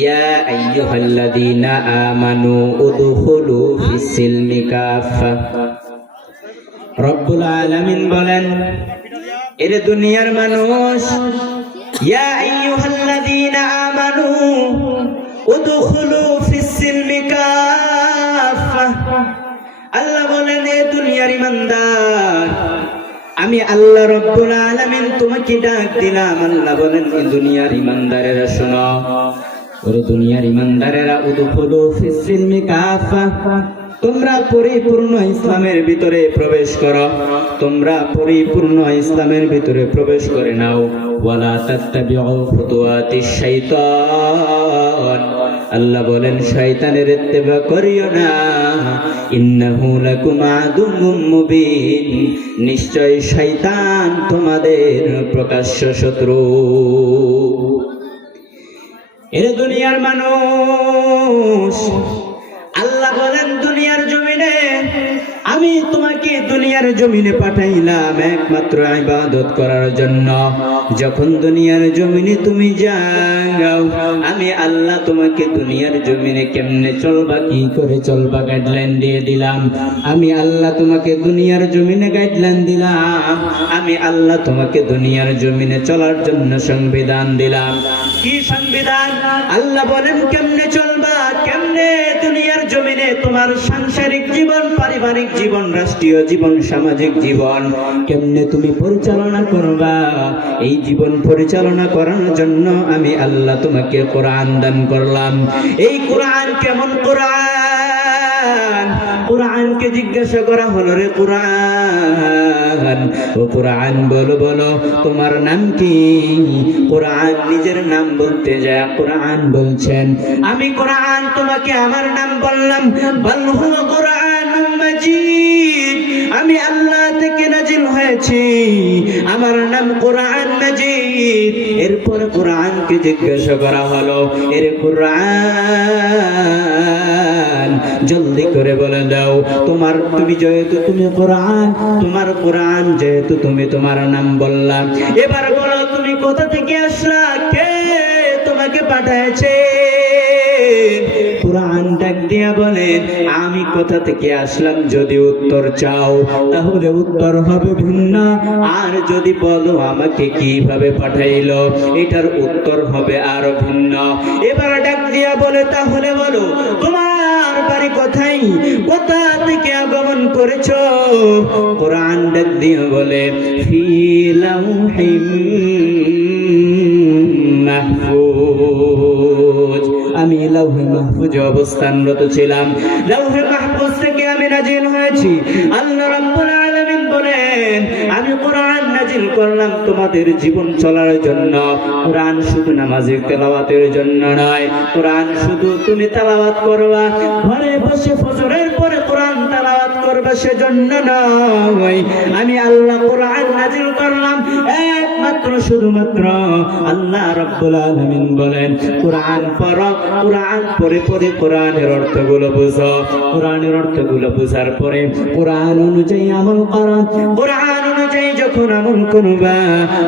ইয়া আইয়ুহাল্লাযীনা আমানু উদখুলু ফিস-সিলমি কাফা। রব্বুল আলামিন বলেন, এরে দুনিয়ার মানুষ, ইয়া আইয়ুহাল্লাযীনা আমানু উদখুলু ফিস-সিলমি কাফা। আল্লাহ বলেন, এ দুনিয়ার ইমানদার, আমি আল্লাহ রব্বুল আলামিন তোমাকে ডাক দিলাম। আল্লাহ বলেন, এই দুনিয়ার ইমানদারেরা শোনো, ওরে দুনিয়ার ইমানদারেরা, উদখুলু ফিস-সিলমি কাফা, তোমরা পরিপূর্ণ ইসলামের ভিতরে প্রবেশ করো, তোমরা পরিপূর্ণ ইসলামের ভিতরে প্রবেশ করে নাও। ওয়ালা তাত্তাবিউ খুতুওয়াতিশ শাইতান, আল্লাহ বলেন শয়তানের ইত্তেবা করিও না। ইন্নাহু লাকুম আদুউম মুবিন, নিশ্চয় শয়তান তোমাদের প্রকাশ্য শত্রু। এর দুনিয়ার মানুষ, আল্লাহ বলেন দুনিয়ার জমিনে আমি তোমাকে দুনিয়ার জমিনে পাঠাইলাম একমাত্র ইবাদত করার জন্য। যখন দুনিয়ার জমিনে তুমি যাও, আমি আল্লাহ তোমাকে দুনিয়ার জমিনে কেমনে চলবা, কি করে চলবা গাইডলাইন দিয়ে দিলাম। আমি আল্লাহ তোমাকে দুনিয়ার জমিনে গাইডলাইন দিলাম। আমি আল্লাহ তোমাকে দুনিয়ার জমিনে চলার জন্য সংবিধান দিলাম। কি সংবিধান? আল্লাহ বলেন কেমনে চলবা, কেমনে দুনিয়ার জমিনে তোমার সাংসারিক জীবন, পারিবারিক জীবন, রাষ্ট্রীয় জীবন, সামাজিক জীবন কেমনে তুমি পরিচালনা করবা। এই জীবন পরিচালনা করার জন্য আমি আল্লাহ তোমাকে কোরআন দান করলাম। এই কোরআন কেমন কোরআন? কোরআনকে জিজ্ঞাসা করা হলো, রে কোরআন, ও কোরআন বলো বলো তোমার নাম কি? কোরআন নিজের নাম বলতে যায় কোরআন বলছেন, আমি কোরআন তোমাকে আমার নাম বললাম। বাল হুয়া কোরআনুম মাজিদ, আমি আল্লাহ থেকে নাজিল হয়েছি, আমার নাম কোরআন মাজিদ। এরপর কোরআনকে জিজ্ঞাসা করা হলো, এর কোরআন জলদি করে বলে দাও তোমার, তুমি যেহেতু তুমি কোরআন, তোমার কোরআন যেহেতু তুমি তোমার নাম বললাম, এবার বলো তুমি কোথা থেকে আসলা, কে তোমাকে পাঠাইছে? কোরআন ডাক দিয়া বলেন, আমি কোথা থেকে আসলাম যদি উত্তর চাও তাহলে উত্তর হবে ভিন্ন, আর যদি বলো আমাকে কিভাবে পাঠাইলো এটার উত্তর হবে আরো ভিন্ন। এবার ডাক দিয়া বলে, তাহলে বলো তোমার বাড়ি কোথায়, কোথা থেকে আগমন করেছো? কোরআন ডাক দিয়া বলে, ফি লাউহিম মাহফুজ, আমি লাউহে মাহফুজে অবস্থানরত ছিলাম, লাউহে মাহফুজ থেকে আমি নাজিল হয়েছি। আল্লাহ রাব্বুল আলামিন বলেন, আমি কোরআন নাজিল করলাম তোমাদের জীবন চলার জন্য। কোরআন শুধু নামাজের তেলাওয়াতের জন্য নয়, কোরআন শুধু তুমি তেলাওয়াত করবা, ঘরে বসে ফজরের পরে কোরআন তেলাওয়াত করবা সেজন্য নয়। আমি আল্লাহ কোরআন নাজিল করলাম একমাত্র শুধুমাত্র, আল্লাহ রাব্বুল আলামিন বলেন কোরআন পড়ো, কোরআন পড়ে পড়ে কোরআনের অর্থগুলো বুঝো, কোরআনের অর্থগুলো বুঝার পরে কোরআন অনুযায়ী আমল করো। কোরআন অনুযায়ী যখন আমল করবা,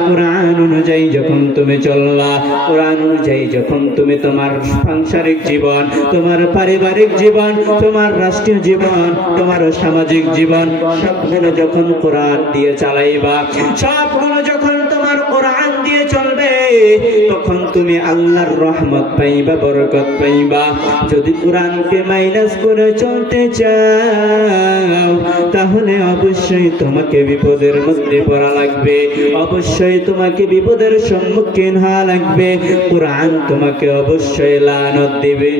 কোরআন অনুযায়ী যখন তুমি চলবা, কোরআন অনুযায়ী যখন তুমি তোমার সাংসারিক জীবন, তোমার পারিবারিক জীবন, তোমার রাষ্ট্রীয় জীবন, তোমার সামাজিক জীবন সবগুলো যখন কোরআন দিয়ে চালাইবা, সবগুলো যখন তোমার কোরআন দিয়ে চলবে, তখন তুমি আল্লাহর রহমত পাইবা, বরকত পাইবা। যদি কোরআনকে মাইনাস করে চলতে চাও তাহলে অবশ্যই তোমাকে বিপদের মধ্যে পড়া লাগবে, অবশ্যই তোমাকে বিপদের সম্মুখীন হওয়া লাগবে। কোরআন তোমাকে অবশ্যই লানত দিবে।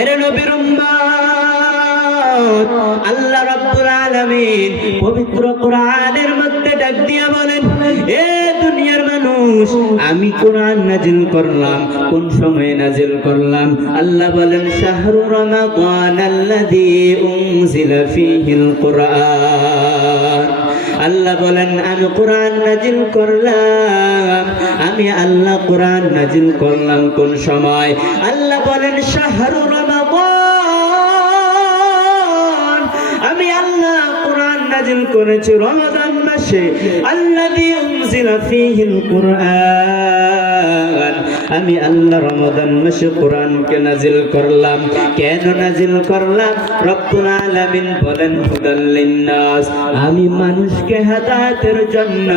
এর নবীর উম্মত, আল্লাহ রাব্বুল আলামিন পবিত্র কোরআনের মধ্যে ডাক দিয়া বলেন, এ দুনিয়ার মানুষ, আমি কোরআন নাজিল করলাম। কোন সময়ে নাজিল করলাম? আল্লাহ বলেন, শাহরু রমাদান আল্লাযী উনজিলা ফীহিল কোরআন। আল্লাহ বলেন, আমি কোরআন নাজিল করলাম, আমি আল্লাহ কোরআন নাজিল করলাম কোন সময়? আল্লাহ বলেন, শাহরু রমাদান, আমি আল্লাহ কোরআন নাজিল করেছি রমাদান মাসে, আল্লাযী উনজিলা ফীহিল কোরআন, আমি আল্লাহ রমাদান মাসে কোরআনকে নাজিল করলাম। কেন নাজিল করলাম? রব্বুল আলামিন বলেন হুদাল লিন্নাস, আমি মানুষকে হেদায়েতের জন্য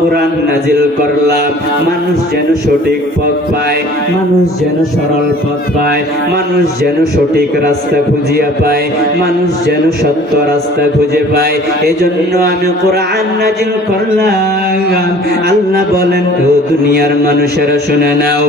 কোরআন নাজিল করলাম। মানুষ যেন সঠিক পথ পায়, মানুষ যেন সরল পথ পায়, মানুষ যেন সঠিক রাস্তা খুঁজিয়া পায়, মানুষ যেন সত্য রাস্তা খুঁজে পায়। এজন্য আমি কোরআন নাজিল করলাম। আল্লাহ বলেন, ও দুনিয়ার মানুষেরা শুনে নাও,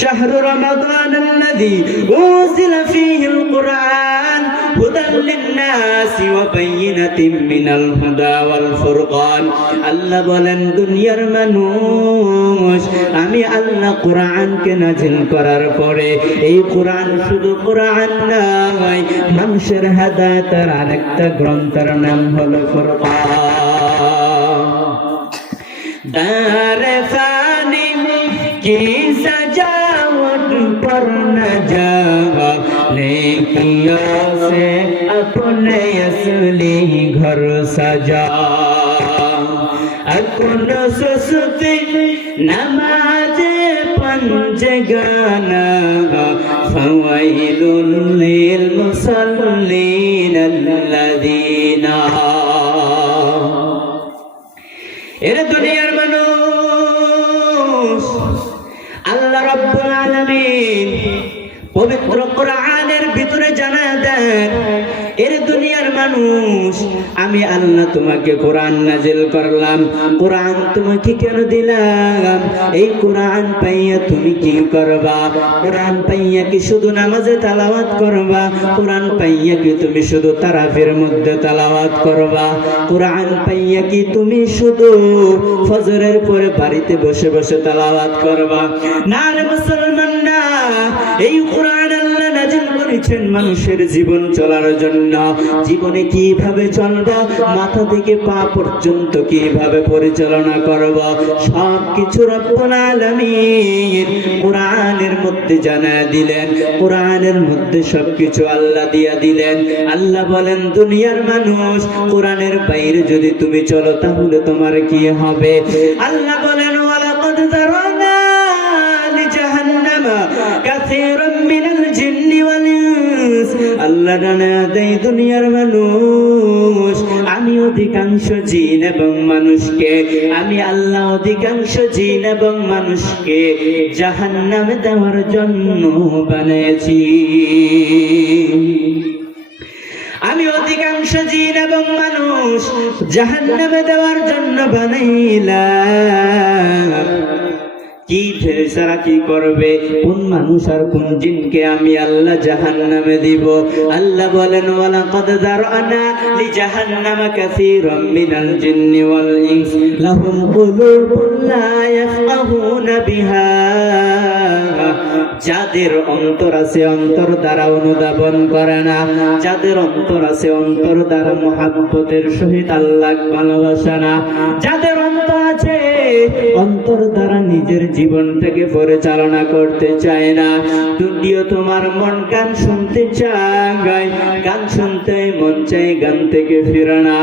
শাহরু রমাদানাল্লাযী উনজিলা ফীহিল কুরআন হুদাল লিন্নাসি ওয়া বাইয়িনাতিন মিনাল হুদা ওয়াল ফুরকান। আল্লাহ বলেন, দুনিয়ার মানুষ, আমি আল্লাহ কোরআনকে নাজিল করার পরে এই কোরআন শুধু কোরআন নয়, মানুষের হেদায়েতের আরেকটা গ্রন্থের নাম হলো ফুরকান। দারে ফানি কি सजावट पर न जावा, नेकियों से अपने असली घर सजा। अकुन सुस्ती नमाज पंजगाना, फवैलुल लिल मुसल्लीन अल्लज़ीना। এর দুনিয়ার মানুষ, আল্লাহ রাব্বুল আলামিন পবিত্র কোরআনের ভিতরে জানা দেন, এর দুনিয়ার মানুষ, আমি আল্লাহ তোমাকে কোরআন নাজিল করলাম। কোরআন তোমাকে কেন দিলাম? এই কোরআন পাইয়া তুমি কি করবা? কোরআন পাইয়া কি শুধু নামাজে তেলাওয়াত করবা? কোরআন পাইয়া কি তুমি শুধু তারাবির মধ্যে তেলাওয়াত করবা? কোরআন পাইয়া কি তুমি শুধু ফজরের পরে বাড়িতে বসে বসে তেলাওয়াত করবা? না রে মুসলমান, না। এই কোরআন আল্লাহ নাজিল করেছেন মানুষের জীবন চলার জন্য। জীবনে কিভাবে চলবা, মাথা থেকে পা পর্যন্ত কিভাবে পরিচালনা করব, সবকিছু রব্বুল আলামিন কোরআনের মধ্যে জানা দিলেন। কোরআনের মধ্যে সবকিছু আল্লাহ দিয়া দিলেন। আল্লাহ বলেন, দুনিয়ার মানুষ, কোরআনের বাইরে যদি তুমি চলো তাহলে তোমার কি হবে? আল্লাহ বলেন, ওয়ালাকাদ যারানা লিজাহান্নামা কাসীরাম মিনাল জিন্নি ওয়াল ইনস। আল্লাহ জানা দেয়, দুনিয়ার মানুষ, আমি অধিকাংশ জিন এবং মানুষকে, আমি আল্লাহ অধিকাংশ জিন এবং মানুষকে জাহান্নামে দেওয়ার জন্য বানিয়েছি। আমি অধিকাংশ জিন এবং মানুষ জাহান্নামে দেওয়ার জন্য বানাইলাম। কি ফেরেশতারা কি করবে? কোন মানুষ আর কোন জিনকে আমি আল্লাহ জাহান্নামে দিব? আল্লাহ বলেন, ওয়ালাকাদ যারানা লিজাহান্নামা কাসীরাম মিনাল জিন্নি ওয়াল ইনস লাহুম কুলুবুন লা ইয়াফকাহুনা বিহা। যাদের অন্তর আছে, অন্তর দ্বারা অনুধাবন করে না। যাদের অন্তর আছে, অন্তর দ্বারা মুহাব্বতের সহিত আল্লাহ ভালোবাসে না। যাদের অন্তর আছে, অন্তর দ্বারা নিজের জীবনটাকে পরিচালনা করতে চায় না। যদিও তোমার মন গান শুনতে চায়, গান শুনতে মন চায়, গান থেকে ফিরে না।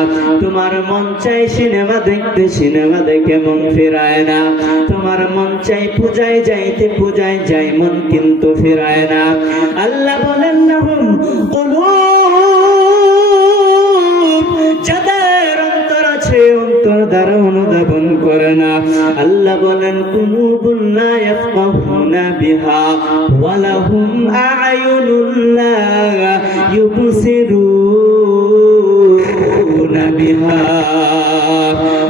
তোমার মন চায় সিনেমা দেখতে, সিনেমা দেখে মন ফিরায় না। তোমার মন চায় পূজায় যাইতে, পূজায় যায় মন কিন্তু ফিরায় না। আল্লাহ বলেন, লাহুম কুলুব, যাদের অন্তর আছে, অন্তর দ্বারা অনুধাবন করে না। আল্লাহ বলেন, কুলুবুন লা ইয়াফকাহুনা বিহা ওয়া লাহুম আ'য়ুনুন লা ইউবসিরুনা বিহা।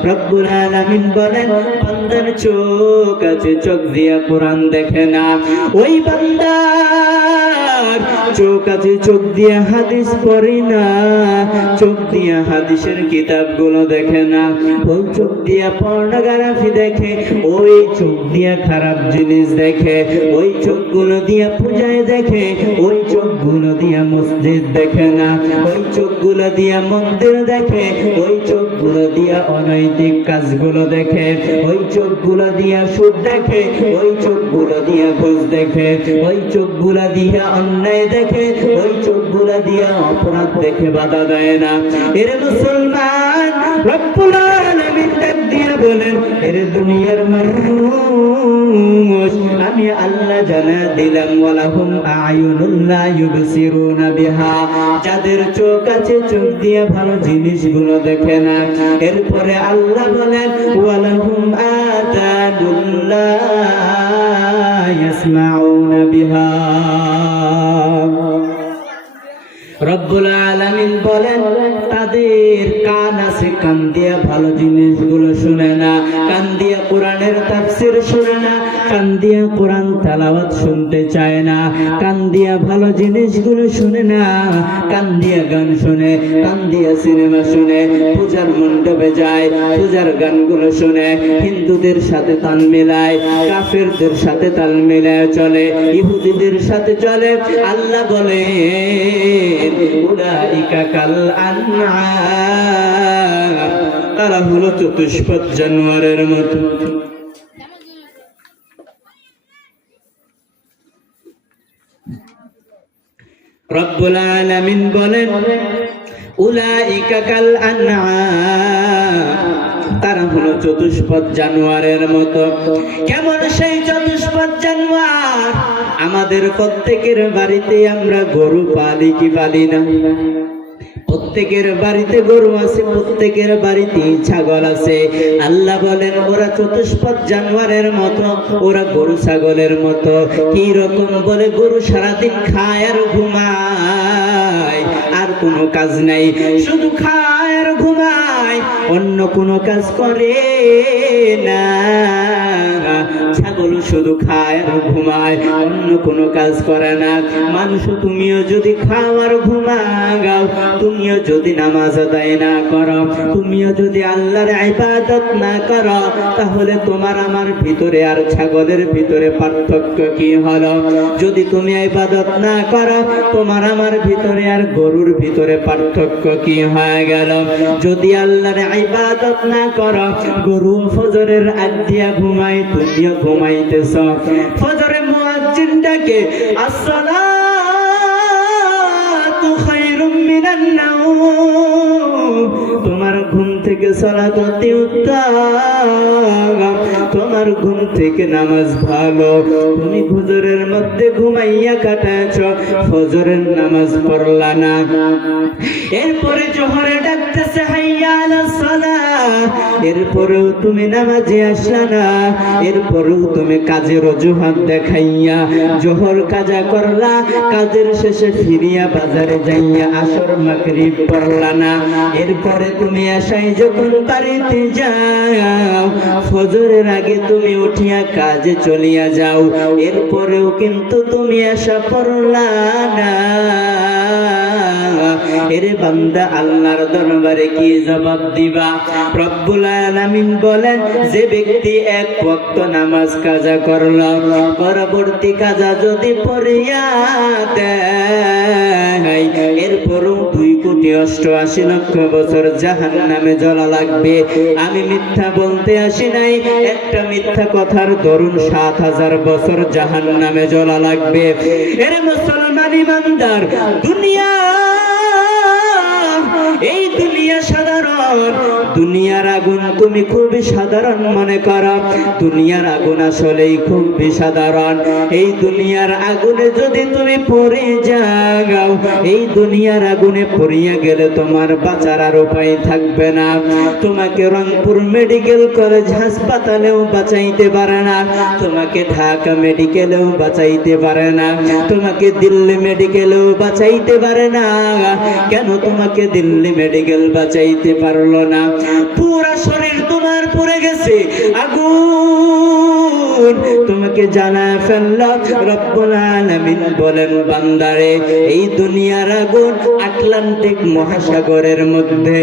রব্বুল আলামিন বলেন, বান্দার চোখ আছে, চোখ দিয়া কোরআন দেখে না। ওই বান্দার চোখ আছে, চোখ দিয়া হাদিস পড়ে না। চোখ দিয়া হাদিসের কিতাবগুলো দেখে না। ওই চোখ দিয়া পর্নোগ্রাফি দেখে, ওই চোখ দিয়া খারাপ জিনিস দেখে, ওই চোখগুলো দিয়া পূজায় দেখে, ওই চোখগুলো দিয়া মসজিদ দেখে না। ওই চোখগুলো দিয়া মন্দির দেখে, ওই চোখগুলো দিয়া অনৈতিক কাজগুলো দেখে, ওই চোখগুলো দিয়া সুদ দেখে, ওই চোখগুলো দিয়া ঘুষ দেখে, ওই চোখগুলো দিয়া অন্যায় দেখে, ওই চোখগুলো দিয়া অপরাধ দেখে বাধা দেয় না। এর মুসলমান, রব্বুল আলামিন ডাক দিয়া বলেন, এর দুনিয়ার মানুষ আমি আল্লাহ জানা দিলাম, ওয়ালাহুম আয়ুনুন লা ইউবসিরুনা বিহা, যাদের চোখ আছে চোখ দিয়ে ভালো জিনিসগুলো দেখে না। এরপরে আল্লাহ বলেন, ওয়ালাহুম আযানুন লা ইয়াসমাউনা বিহা। রব্বুল আলামিন বলেন, তাদের কান আছে, কান দিয়ে ভালো জিনিসগুলো শুনে না, কান দিয়ে কোরআনের তাফসীর শুনে না, কান দিয়ে কোরআন তেলাওয়াত শুনতে চায় না, কান দিয়ে ভালো জিনিসগুলো শুনে না, কান দিয়ে গান শুনে, কান দিয়ে সিনেমা শুনে, পূজার মণ্ডপে যায়, পূজার গানগুলো শুনে, হিন্দুদের সাথে তাল মেলায়, কাফেরদের সাথে তাল মেলায় চলে, ইহুদিদের সাথে চলে। আল্লাহ বলে, উলাইকা কাল আনআম, তারা হলো চতুষ্পদ জানোয়ারের মতো। রব্বুল আলামিন বলেন, উলাইকা কাল আনআম, তারা হলো চতুষ্পদ জানোয়ারের মতো। কেমন সেই চতুষ্পদ জানোয়ার? আমাদের প্রত্যেকের বাড়িতে আমরা গরু পালি কি পালি না? প্রত্যেকের বাড়িতে গরু আছে, প্রত্যেকের বাড়িতে ছাগল আছে। আল্লাহ বলেন, ওরা চতুষ্পদ জানোয়ারের মতো, ওরা গরু ছাগলের মতো। কি রকম? বলে, গরু সারাদিন খায় আর ঘুমায়, আর কোনো কাজ নাই, শুধু খায় আর ঘুমায়, অন্য কোনো কাজ করে না। ছাগল শুধু খায় আর ঘুমায়, অন্য কোনো কাজ করে না। মানুষ, তুমিও যদি খাও আর ঘুমাও, তুমিও যদি নামাজ আদায় না করো, তুমিও যদি আল্লাহর ইবাদত না করো, তাহলে তোমার আমার ভিতরে আর ছাগলের ভিতরে পার্থক্য কি হলো? যদি তুমি ইবাদত না করো, তোমার আমার ভিতরে আর গরুর ভিতরে পার্থক্য কি হয়ে গেল? যদি আল্লাহর ইবাদত না করো, গরু ফজরের আগ দিয়া ঘুমায়, তুমিও ঘুমাইতেছ। ফজরে মুয়াজ্জিন ডাকে, আসসালাতু খায়রুম মিনান নাওম, তোমার ঘুম থেকে সালাত অতি উত্তম, তোমার ঘুম থেকে নামাজ ভালো। তুমি ফজরের মধ্যে ঘুমাইয়া কাটাছ, ফজরের নামাজ পড়লা না। এরপরে জোহরে ডাকতেছে, হাইয়া আলাস সালাহ, এরপরেও তুমি নামাজে আসলা না। এরপরেও তুমি কাজের অজুহাত দেখাইয়া জোহর কাজা করলা, কাজের শেষে ফিরিয়া বাজারে যাইয়া আসর মাগরিব পড়লা না। এরপরে তুমি আসাই যখন বাড়িতে যাও, ফজরের আগে তুমি উঠিয়া কাজে চলিয়া যাও, এরপরেও কিন্তু তুমি আশা পড়লা না। এরে বান্দা, আল্লাহর দরবারে কি জবাব দিবা? রব্বুল আলামিন বলেন, যে ব্যক্তি এক ওয়াক্ত নামাজ কাজা করল, পরবর্তী কাজা যদি পড়িয়া দেয়, এরপরও 2,88,00,000 বছর জাহান্নামে জ্বলা লাগবে। আমি মিথ্যা বলতে আসি নাই, একটা মিথ্যা কথার দরুন 7,000 বছর জাহান্নামে জ্বলা লাগবে। এরে মুসলমান ইমানদার, দুনিয়া, এই দুনিয়া সাধারণ, দুনিয়ার আগুন তুমি খুবই সাধারণ মনে করো, দুনিয়ার আগুন আসলেই খুবই সাধারণ। এই দুনিয়ার আগুনে যদি তুমি পড়ে যাও, এই দুনিয়ার আগুনে পড়িয়া গেলে তোমার বাঁচার আর উপায় থাকবে না। তোমাকে রংপুর মেডিকেল কলেজ হাসপাতালেও বাঁচাইতে পারে না, তোমাকে ঢাকা মেডিকেলেও বাঁচাইতে পারে না, তোমাকে দিল্লি মেডিকেলেও বাঁচাইতে পারে না। কেন তোমাকে দিল্লি মেডিকেল বাঁচাইতে পারলো না? পুরা শরীর তোমার পুড়ে গেছে, আগুন তোমাকে জানা ফেলল। রব্বুল আলামিন বলেন, বান্দারে, এই দুনিয়ার আগুন আটলান্টিক মহাসাগরের মধ্যে,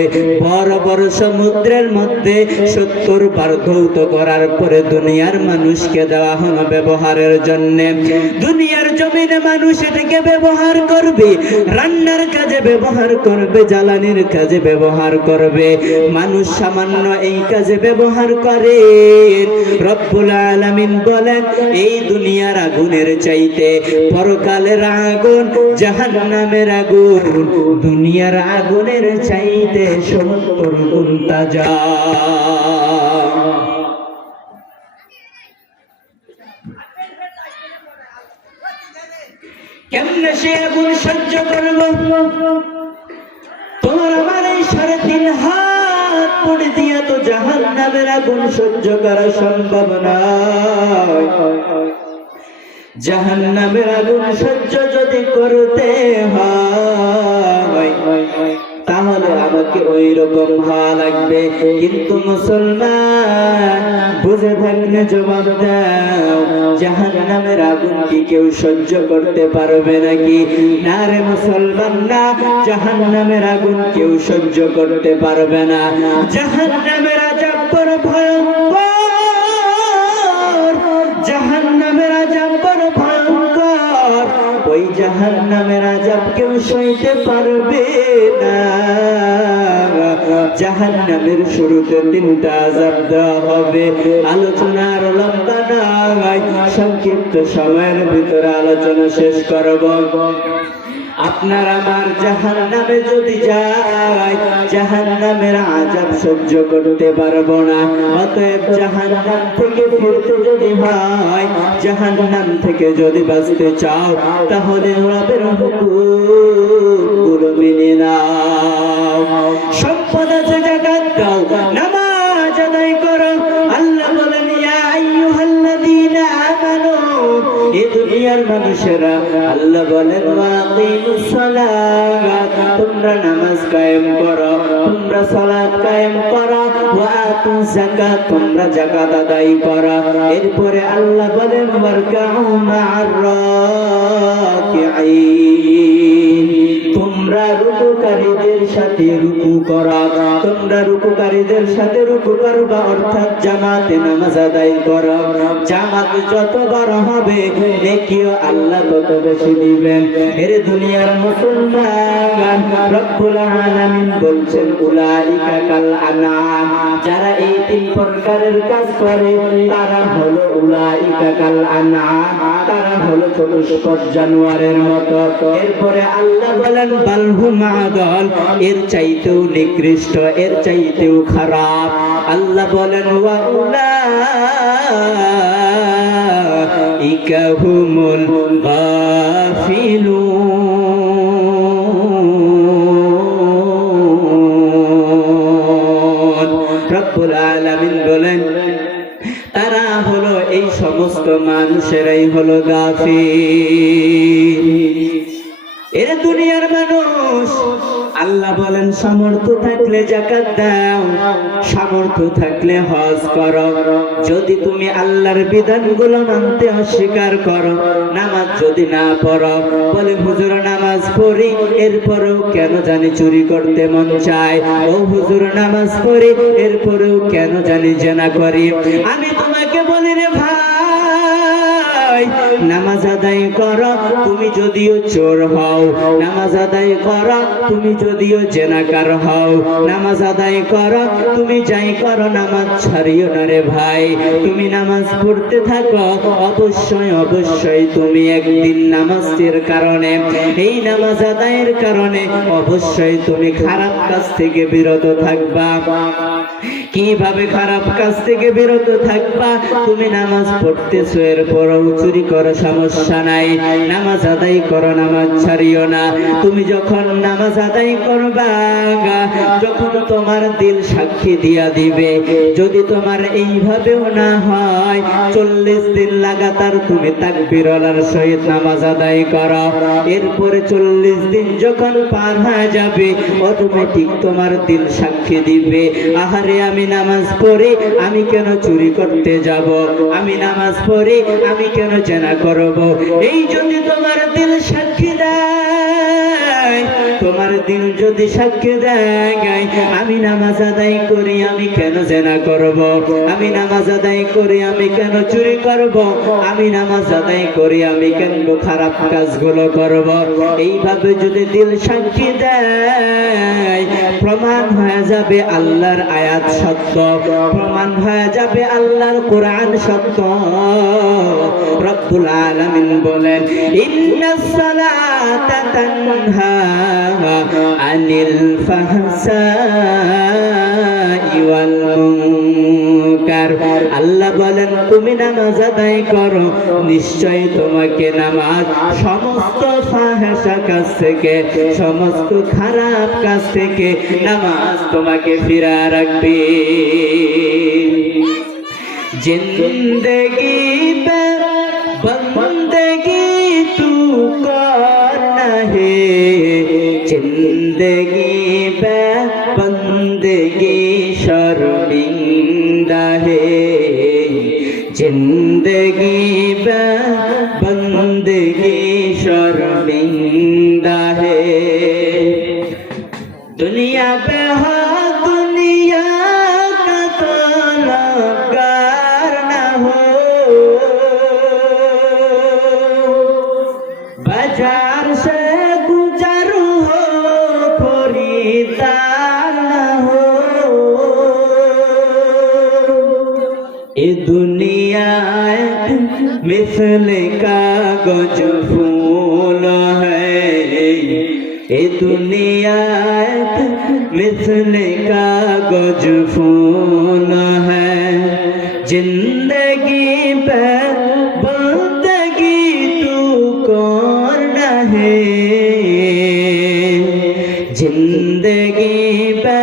বড় বড় সমুদ্রের মধ্যে 70 বার ধৌত করার পরে দুনিয়ার মানুষকে দেওয়া হলো ব্যবহারের জন্য। দুনিয়ার জমিনে মানুষ এটাকে ব্যবহার করবে, রান্নার কাজে ব্যবহার করবে, জ্বালানির কাজে ব্যবহার করবে। মানুষ সামান্য এই কাজে ব্যবহার করে। রব্বুল আলামিন বলেন, এই দুনিয়ার আগুনের চাইতে পরকালের আগুন, জাহান্নামের আগুন, দুনিয়ার আগুনের চাইতে 70 গুণ তাজা। কেমনে সে আগুন সহ্য করব? তোমার আমার এই 3.5 হাত পড়ে দিয়া তো জাহান্নামের আগুন সহ্য করা সম্ভব নয়। জাহান্নামের আগুন সহ্য যদি করতে হয় তাহলে আমাকে ওই রকম হওয়া লাগবে। কিন্তু মুসলমান বুঝে থাকলে জবাব দাও, জাহান্নামের আগুন কি কেউ সহ্য করতে পারবে নাকি? না রে মুসলমান, না, জাহান্নামের আগুন কেউ সহ্য করতে পারবে না। জাহান্নামের আযাব বড় ভয়ঙ্কর, জাহান্নামের আযাব বড় ভয়ঙ্কর। ওই জাহান্নামের আযাব কেউ সইতে পারবে না। জাহান্নামের শুরুতে 3টা আযাব দেওয়া হবে। আলোচনার লম্বা নয়, সংক্ষিপ্ত সময়ের ভিতরে আলোচনা শেষ করব। আপনার আমার জাহান্নামে যদি যায়, জাহান্নামের আযাব সহ্য করতে পারবো না। অতএব জাহান্নাম থেকে ফিরতে যদি হয়, জাহান্নাম থেকে যদি বাঁচতে চাও, তাহলে রবের হুকুমগুলো মেনে নাও। সম্পদ আছে, যাকাত দাও, নামাজ আদায় করো। আল্লাহ বলেন, ইয়া আইয়ুহাল্লাযীনা আমানু, এই দুনিয়ার মানুষেরা, আল্লাহ বলেন, ওয়াকিমুস সালাত, তোমরা নামাজ কায়েম করো, তোমরা সালাত কায়েম করো, ওয়া আতুজ যাকাত, তোমরা যাকাত আদায় করো। এরপরে আল্লাহ বলেন, ওয়ারকাউ মা'আর রাকিঈন, তোমরা রুকুকারীদের সাথে রুকু করো, তোমরা রুকুকারীদের সাথে রুকু করবা, অর্থাৎ জামাতে নামাজ আদায় করো। জামাত যত বড় হবে, নেকিও আল্লাহ তত বেশি দিবেন। এর দুনিয়ার মুসলমান, রব্বুল আলামিন বলছেন, উলাইকা কাল আনআম, যারা এই 3 প্রকারের কাজ করে তারা হলো উলাইকা কাল আনআম, তারা হলো চতুষ্পদ জানোয়ারের মতো। এরপরে আল্লাহ বলেন, বালহুম আদাল, এর চাইতেও নিকৃষ্ট, এর চাইতেও খারাপ। আল্লাহ বলেন, ওয়া উলাইকা হুমুল গাফিলুন। রব্বুল আলামিন বলেন, তারা হলো, এই সমস্ত মানুষেরাই হলো গাফিল। এর দুনিয়ার মানুষ, আল্লাহ বলেন, সামর্থ্য থাকলে যাকাত দাও, সামর্থ্য থাকলে হজ করো। যদি তুমি আল্লাহর বিধানগুলো মানতে অস্বীকার করো, নামাজ যদি না পড়ো, বলে হুজুর নামাজ পড়ি, এরপরেও কেন জানি চুরি করতে মন চায়, ও হুজুর নামাজ পড়ি, এরপরেও কেন জানি জেনা করি। আমি তোমাকে বলি রে ভাই, নামাজ আদায় করো, তুমি যদিও চোর হও, নামাজ আদায় করো, তুমি যদিও জেনাকার হও, নামাজ আদায় করো, তুমি যাই করো, নামাজ ছাড়িও না রে ভাই। তুমি নামাজ পড়তে থাকো, অবশ্যই অবশ্যই তুমি একদিন নামাজের কারণে, এই নামাজ আদায়ের কারণে অবশ্যই তুমি খারাপ কাজ থেকে বিরত থাকবা। কিভাবে খারাপ কাজ থেকে বিরত থাকবা? তুমি নামাজ পড়তেছো, এরপরও চুরি করো, সমস্যা নাই, নামাজ আদায় করো, নামাজ ছাড়িও না। তুমি যখন নামাজ আদায় করবা, যখন তোমার দিল সাক্ষী দিয়া দিবে, যদি তোমার এইভাবেও না হয়, 40 দিন লাগাতার তুমি তাকবীরওয়ালার সহিত নামাজ আদায় করো, এরপরে 40 দিন যখন পার হয়ে যাবে, অটোমেটিক তোমার দিল সাক্ষী দিবে, আহারে আমি নামাজ পড়ি, আমি কেন চুরি করতে যাব, আমি নামাজ পড়ি, আমি কেন জেনা করব। এই যদি তোমার দিল সাক্ষী দেয়, তোমার দিল যদি সাক্ষী দেয়, আমি নামাজ আদায় করি, আমি কেন জেনা করব, আমি নামাজ আদায় করি, আমি কেন চুরি করব, আমি নামাজ আদায় করি, আমি কেন খারাপ কাজগুলো করব, এইভাবে যদি দিল সাক্ষী দেয়, প্রমাণ হয়ে যাবে আল্লাহর আয়াত সত্য, প্রমাণ হয়ে যাবে আল্লাহর কোরআন সত্য। রব্বুল আলামিন বলেন, ইন্নাস সালাতা তানহা আনিল ফাহশাই ওয়াল মুনকার, আল্লাহ বলেন তুমি নামাজ আদায় করো, নিশ্চয়ই তোমাকে নামাজ সমস্ত ফাহিশা কাজ থেকে, সমস্ত খারাপ কাজ থেকে নামাজ তোমাকে ফিরা রাখবে। जिंदगी पे बंदगी तू करना है, जिंदगी पे बंदगी शर्मिंदा है, जिंदगी पे बंदगी शर्मिंदा है। दुनिया पे हो दुनिया का तलबगार ना हो, बाजार से गुजर हो खरीदार ना हो। ये दुनिया मिस्ल कागज फूल है, ये दुनिया मिस्ल कागज फूल है, जिंदगी पे बंदगी तू करना है, जिंदगी पे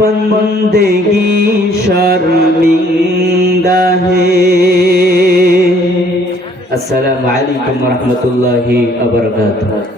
बंदगी शर्मिंदा है। अस्सलामु अलैकुम व रहमतुल्लाहि व बरकातुहू।